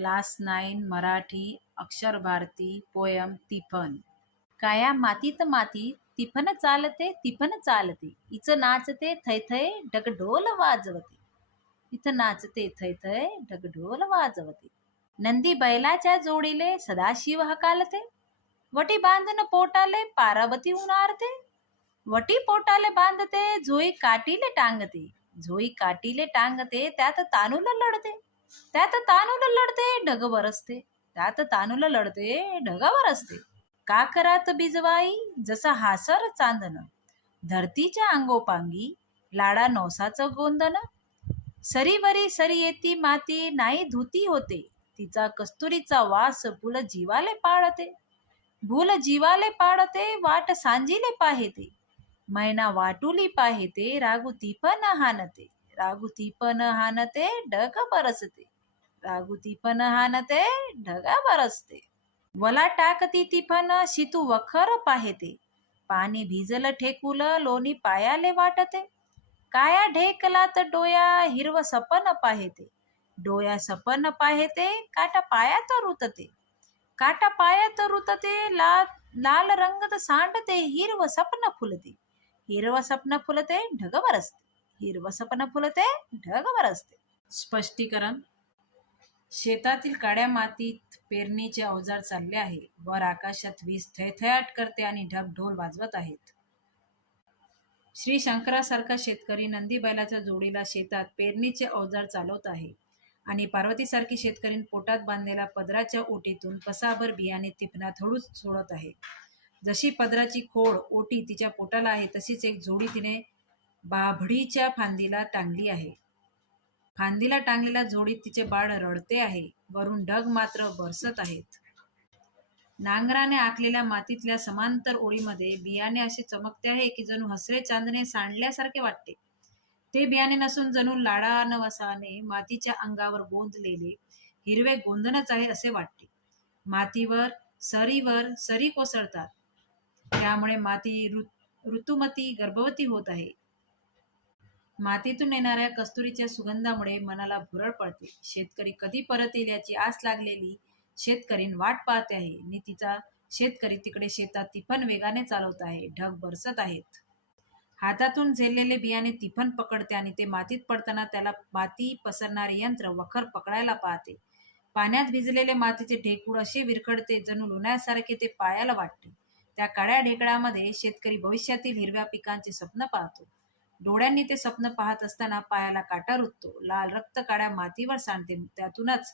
Class 9 Marathi अक्षर Bharti poem तिफन. काया मातीत माती तिफन चालते तिफन चालते, इच नाचते थैथय ढगढोल वाजवते. इथं नाचते थैथय ढगढोल वाजवते. नंदी बैलाच्या जोडीले सदाशिव हकालते, वटी बांधून पोटाले पार्वती उणारते. वटी पोटाले बांधते झोई काटीले टांगते, झोई काटीले टांगते त्यात तानूल लढते. त्यात तानूल लढते ढग बरसते, त्यात तानूल लढते ढग बरसते. काकरात बिजवाई जसा हासर चांदन, धरतीच्या अंगोपांगी लाडा नवसाचं गोंदन. सरीवरी सरी येती माती नाही धुती होते, तिचा कस्तुरीचा वास फुल जीवाले पाळते. भूल जीवाले पाडते वाट सांजिले पाहेते, मैना वाटुली पाहेते रागुती पण हानते. रागुती पण हानते ढग बरसते, रागुती पण हानते ढग बरसते. वला टाकती तिफन शितू वखर पाहेते, पाणी भिजल ठेकुल लोणी पायाले वाटते. काया ढेकलात डोया हिरव सपन पाहेते, डोया सपन पाहेते काटा पायात रुतते. काटा पायात रुतते लाल रंगत सांडते हिरव सपन फुलते. हिरव सपन फुलते ढग बरसते, हिरव सपन फुलते ढग बरसते. स्पष्टीकरण. शेतातील काड्या मातीत पेरणीचे अवजार चालले आहे. वर आकाशात वीज थैथयाट करते आणि ढग ढोल वाजवत आहेत. श्री शंकरासारखा शेतकरी नंदी बैलाच्या जोडीला शेतात पेरणीचे अवजार चालवत आहे आणि पार्वतीसारखी शेतकरी पोटात बांधलेल्या पदराच्या ओटीतून कसाभर बियाणे तिफनात हळूच सोडत आहे. जशी पदराची खोड ओटी तिच्या पोटाला आहे, तशीच एक जोडी तिने बाभडीच्या फांदीला टांगली आहे. फांदीला टांगलेल्या जोडीत तिचे बाळ रडते आहे. वरून ढग मात्र बरसत आहेत. नांगराने आखलेल्या मातीतल्या समांतर ओळीमध्ये बियाणे असे चमकते आहे की जणू हसरे चांदणे सांडल्यासारखे वाटते. ते बियाणे नसून जणू लाडा नवसाने मातीच्या अंगावर गोंदलेले हिरवे गोंदनच आहे असे वाटते. मातीवर सरी कोसळतात, त्यामुळे माती ऋतुमती गर्भवती होत आहे. मातीतून येणाऱ्या कस्तुरीच्या सुगंधामुळे मनाला भुरळ पडते. शेतकरी कधी परत येईल याची आस लागलेली शेतकरीण वाट पाहते आहे आणि तिचा शेतकरी तिकडे शेतात तिफन वेगाने चालवत आहे. ढग बरसत आहेत. हातातून झेललेले बियाणे तिफन पकडते आणि ते मातीत पडताना त्याला माती पसरणारे यंत्र वखर पकडायला पाहते. पाण्यात भिजलेले मातीचे ढेकूळ असे विरखडते जणू लोण्यासारखे ते पायाला वाटते. त्या काळ्या ढेकळामध्ये शेतकरी भविष्यातील हिरव्या पिकांचे स्वप्न पाहतो. डोळ्यांनी ते स्वप्न पाहत असताना पायाला काटा रुततो. लाल रक्त काळ्या मातीवर सांडते. त्यातूनच